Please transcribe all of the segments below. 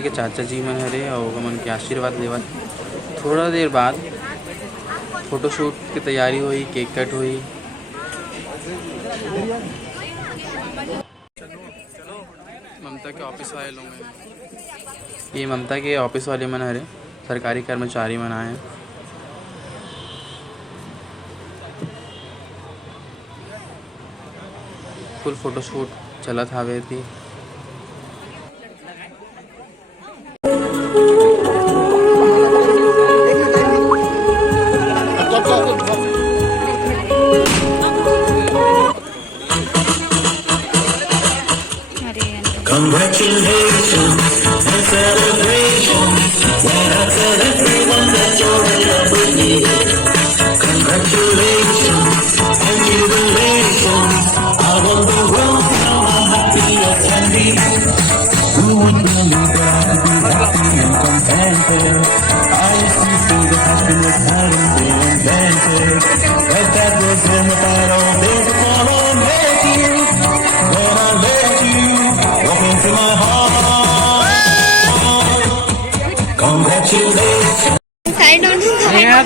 के चाचा जी मन हरे और मन के आशीर्वाद लेवत। थोड़ा देर बाद फोटोशूट की तैयारी हुई, केक कट हुई। ममता के ऑफिस वाले लोग हैं, ये ममता के ऑफिस वाले मन हरे, सरकारी कर्मचारी मन आए हैं। फुल फोटोशूट चलत हावे थी।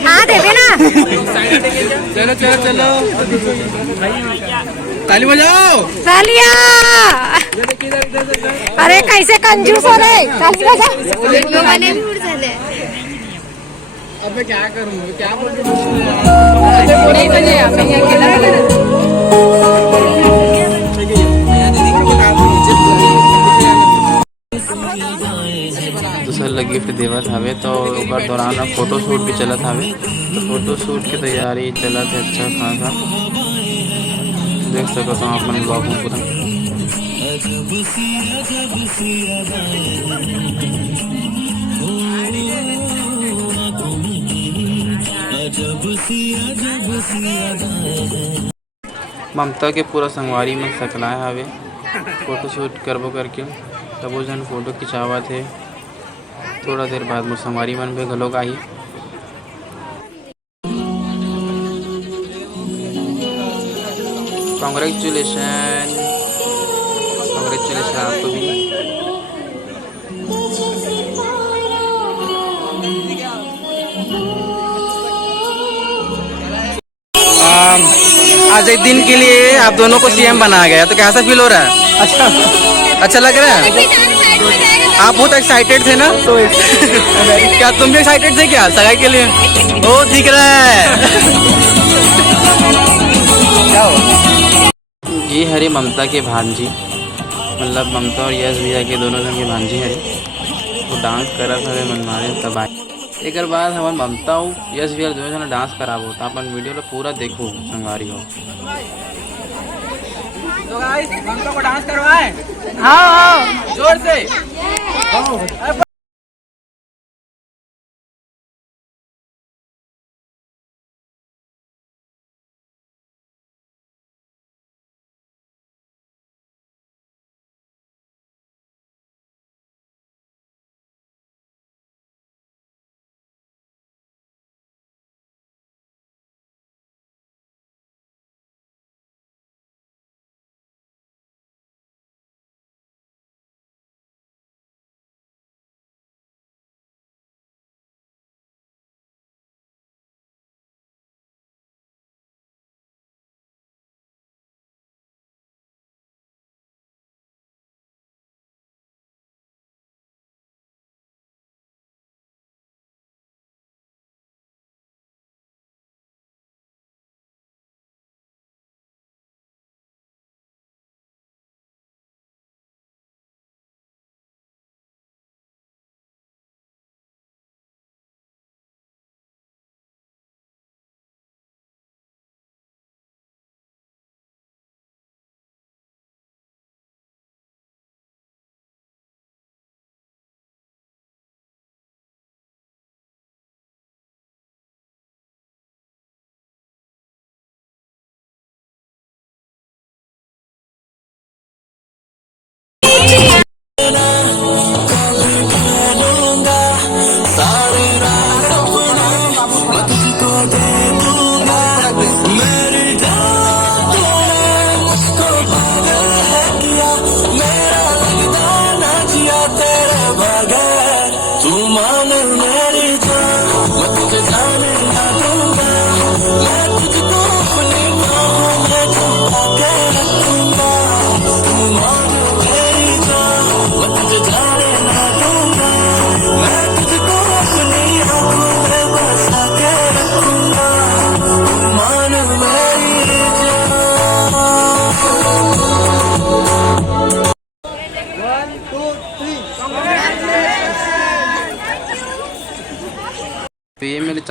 हाँ दे देना। चलो चलो चलो, ताली बजाओ। तालिया। अरे कैसे कंजूस हो रहे, ताली बजा। अब मैं क्या करूँ, क्या बोलूँ? नहीं बजे मैं अकेला दूसरा ला गिफ्ट देवत हवे तो ओकर दौरान अब फोटोशूट भी चलत हवे। तो फोटोशूट की तैयारी चलत है अच्छा खासा, देख सकते हो अपन ब्लॉग में पूरा। ममता के पूरा संगवारी में सकलाए हवे फोटोशूट करबो करके, तबो जन फोटो खिंचावत है। थोड़ा देर बाद मोर संगवारी मन भी घलोक आही। कांग्रेचुलेशन, कांग्रेचुलेशन आपको भी। आज एक दिन के लिए आप दोनों को सीएम बनाया गया, तो कैसा फील हो रहा है? अच्छा लग रहा है? आप बहुत एक्साइटेड थे ना? तो क्या तुम भी एक्साइटेड थे क्या सगाई के लिए? ओ दिख रहा है। ये हरे ममता के भांजी, मतलब ममता और यश भैया के दोनों जन के भांजी हरे। वो डांस करत हवे मन मारे तब आए। एक बाद हमन ममता और यश भैया दोनों जन डांस कराबो, तो अपन वीडियो ला पूरा देखो संगवारी हो। तो गाइस ममता को डांस करवाएं। हाँ जोर से।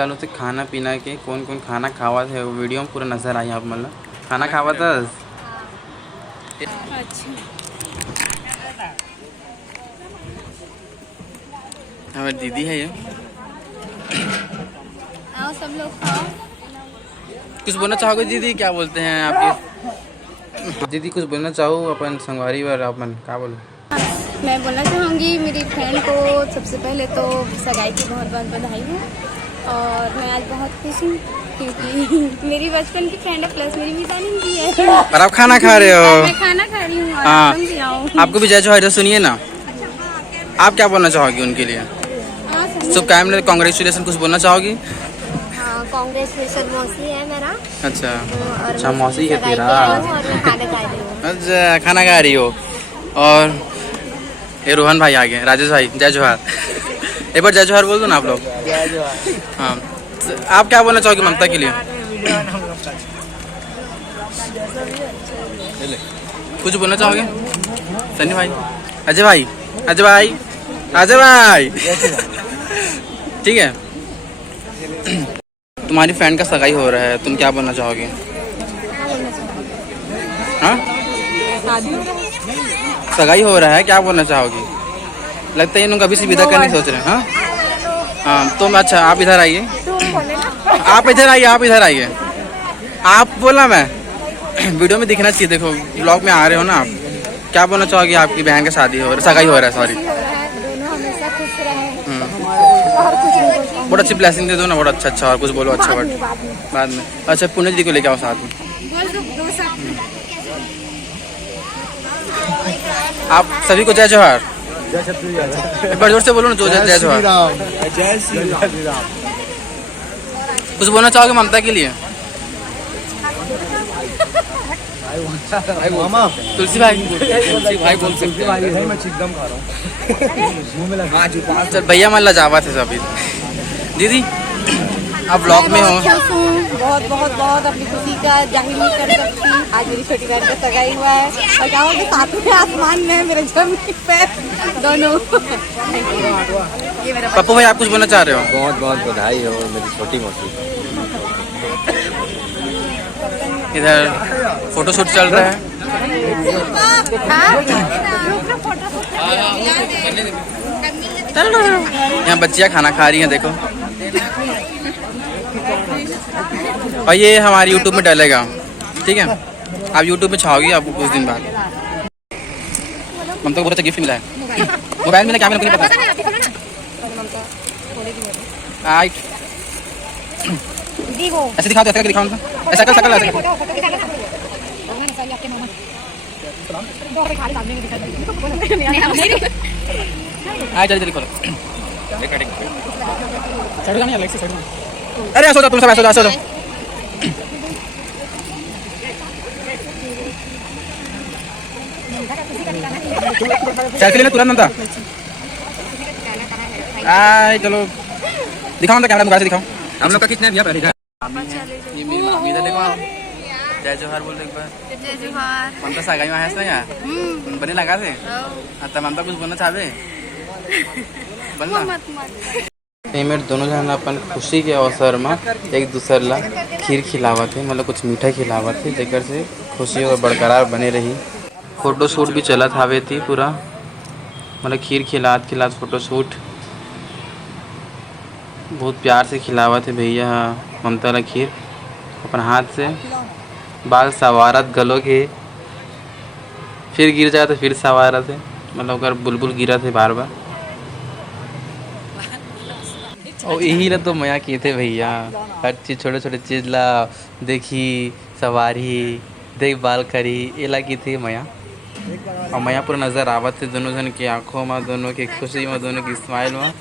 चालू थे खाना पीना के, कौन कौन खाना खावा थे वो वीडियो में पूरा नजर आई आप मतलब खाना खावा था। हमारी दीदी है ये। आओ सब लोग खाओ। कुछ बोलना चाहोगे दीदी? क्या बोलते हैं आपके दीदी? कुछ बोलना चाहो अपन संगवारी और अपन क्या बोलो? मैं बोलना चाहूँगी मेरी फ्रेंड को सबसे पहले तो सगाई की बहुत बहुत बधाई है। और मैं आज बहुत खुश हूँ क्योंकि मेरी बचपन की फ्रेंड है, प्लस मेरी मितानी भी है। और आप खाना खा रहे हो? मैं खाना खा रही हूँ। हाँ, आपको भी जय जोहार। सुनिए ना, आप क्या बोलना चाहोगी उनके लिए? शुभकामनाएं, कांग्रेचुलेशन, कुछ बोलना चाहोगी? कांग्रेचुलेशन मौसी है मेरा। अच्छा मौसी है तेरा। अच्छा खाना खा रही हो। और ये रोहन भाई आ गए, राजेश भाई जय जोहार। एक बार जय जोहार बोल दो ना आप लोग। हाँ, आप क्या बोलना चाहोगे ममता के लिए? कुछ बोलना चाहोगे? सनी भाई, अजय भाई, अजय भाई, अजय भाई। ठीक है, तुम्हारी फ्रेंड का सगाई हो रहा है, तुम क्या बोलना चाहोगे? हाँ, सगाई हो रहा है, क्या बोलना चाहोगी? लगता है इन लोग अभी से विदा करने सोच रहे हैं। हाँ तो अच्छा आप इधर आइए, आप इधर आइए, आप इधर आइए। आप बोला मैं वीडियो में दिखना चाहिए। देखो ब्लॉग में आ रहे हो ना आप, क्या बोलना चाहोगे? आपकी बहन का शादी हो रहा है, सगाई हो रहा है, सॉरी। बहुत अच्छी ब्लेसिंग दे दो ना, बहुत अच्छा। और कुछ बोलो अच्छा वर्ड बाद में। अच्छा पुण्य दीदी को लेके आओ साथ में। आप सभी को जय जोहार। एक बार जोर से बोलो ना, जो जय जोहार। जय श्री राम। कुछ बोलना चाहोगे ममता के लिए? मामा तुलसी भाई बोल सकते भाई मैं चिकदम खा रहा हूँ। मुंह में लगा। चल भैया मान जावा थे सभी। दीदी आप ब्लॉग में हो। बहुत बहुत बहुत अपनी खुशी का जाहिर नहीं कर सकती। आज मेरी छोटी बहन का सगाई हुआ है और क्या बोलते साथ में आसमान में मेरे जमीन पे दोनों। पप्पू भाई आप कुछ बोलना चाह रहे हो? बहुत बहुत बधाई हो मेरी छोटी मौसी। इधर फोटो शूट चल रहा है। यहाँ बच्चियाँ खाना खा रही हैं, देखो। और ये हमारे YouTube में डलेगा, ठीक है? आप YouTube में छाओगी आपको कुछ दिन बाद। ममता को बहुत अच्छा गिफ्ट मिला है। मोबाइल में क्या मिला नहीं पता। ऐसे दिखाओ, ऐसे दिखाओ, ऐसा कर सकल, ऐसा कर। जल्दी खोलो। अरे ऐसा तुम सब ऐसा सेल्फी लेना तुरंत था। चलो दिखाओ ना, कैमरा मोबाइल से दिखाओ। हम लोग का कितना भैया पहले ये मेरी मामी इधर देखो। जय जोहार बोल एक बार। जय जोहार। ममता सगाई में है ना बने लगा से। आता ममता कुछ बोलना चाहे बोलना। मेरे दोनों जन अपन खुशी के अवसर में एक दूसरे ला खीर खिलावा थे, मतलब कुछ मीठा खिलावा थे, जेकर से खुशी बरकरार बने रही। फोटो शूट भी चलत हावे थी पूरा, मतलब खीर खिलात फोटो शूट बहुत प्यार से खिलावा थे भैया ममता ला खीर। अपन हाथ से बाल सवारत गलो के, फिर गिर जाए तो फिर सवारा थे, मतलब अगर बुलबुल गिरा थे बार बार। और यही ला तो मया किए थे भैया, हर चीज़ छोटे छोटे चीज़ ला देखी, सवारी देख बाल करी, ये ला की थी मया। और मया पूरा नज़र आवत थे दोनों जन की आंखों में, दोनों की खुशी में, दोनों की स्माइल में।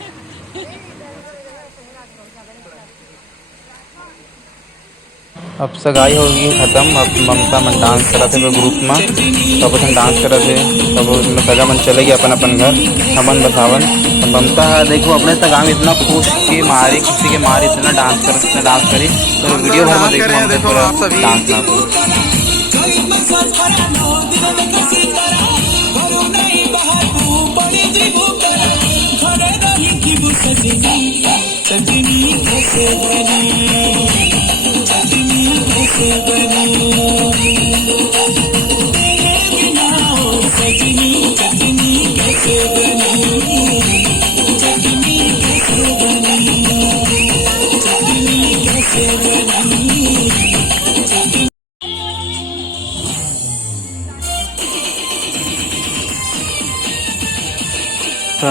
अब सगाई होगी ख़त्म। अब ममता मन डांस करा थे ग्रुप में, सब अपन डांस करा थे, सब सगा मन चले गए अपन अपन घर हमन बसावन। ममता देखो अपने सगा में इतना खुश के मारे, खुशी के मारे इतना डांस करी। तो वीडियो भर में देखो आप सभी डांस ना। तो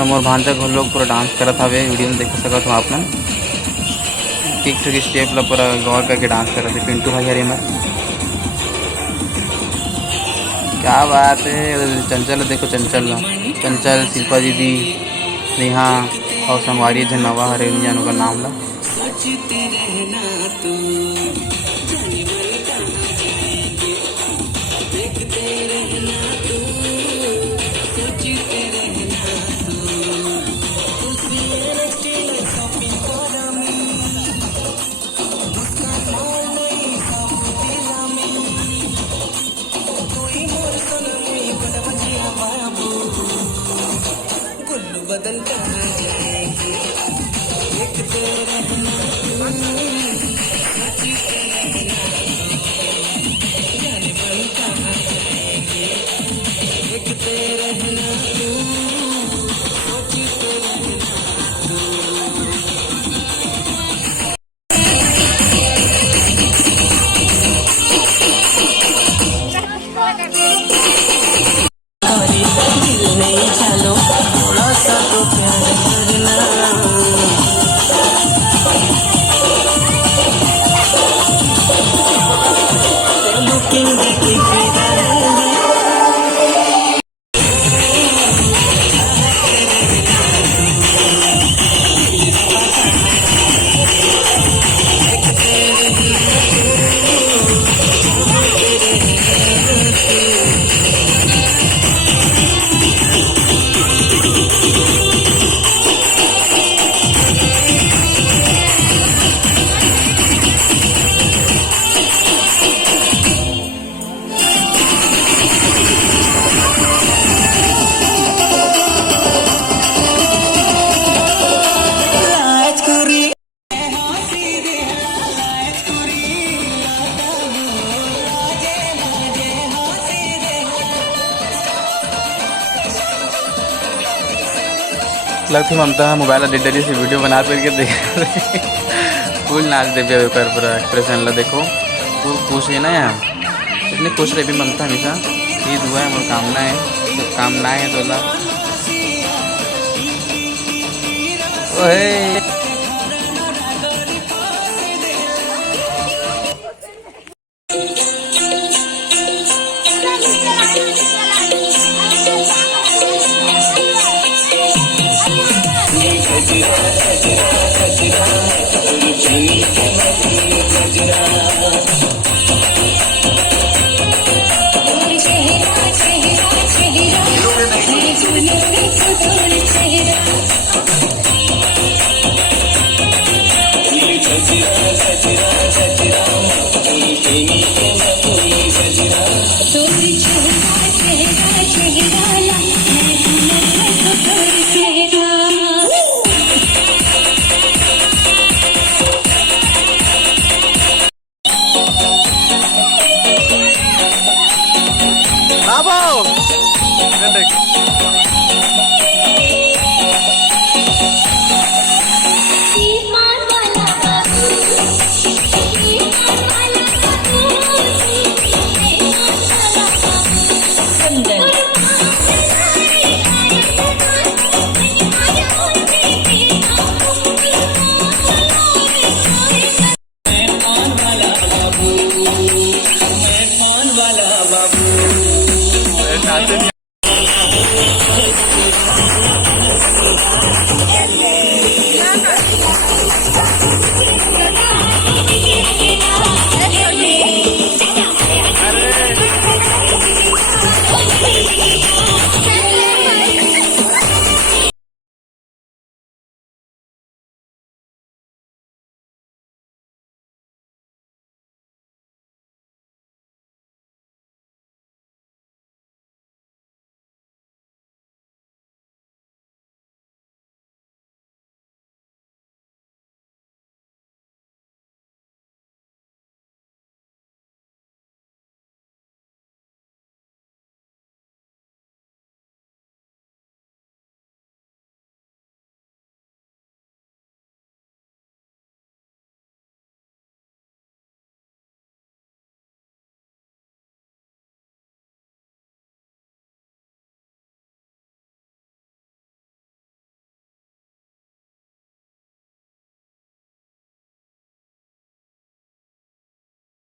मोर भांजा घर लोग पूरा डांस करत हवे, वीडियो में देख सकत हो आप मन। ठीक ठीक स्टेप ला पूरा गौर करके डांस करत है पिंटू भाई हरे मर। क्या बात है। चंचल देखो, चंचल चंचल, शिल्पा दीदी, नेहा और संगवारी झनवा हरे जानो का नाम ला। लगती ममता मोबाइल डेली से वीडियो बना करके देख फुल नाच दे पूरा एक्सप्रेशन ला देखो, फुल खुश है ना यहाँ। इतनी खुश रही ममता हमेशा। ये दुआ है, मोर कामना है, सब कामनाएं है तो ला। ओहे गजरा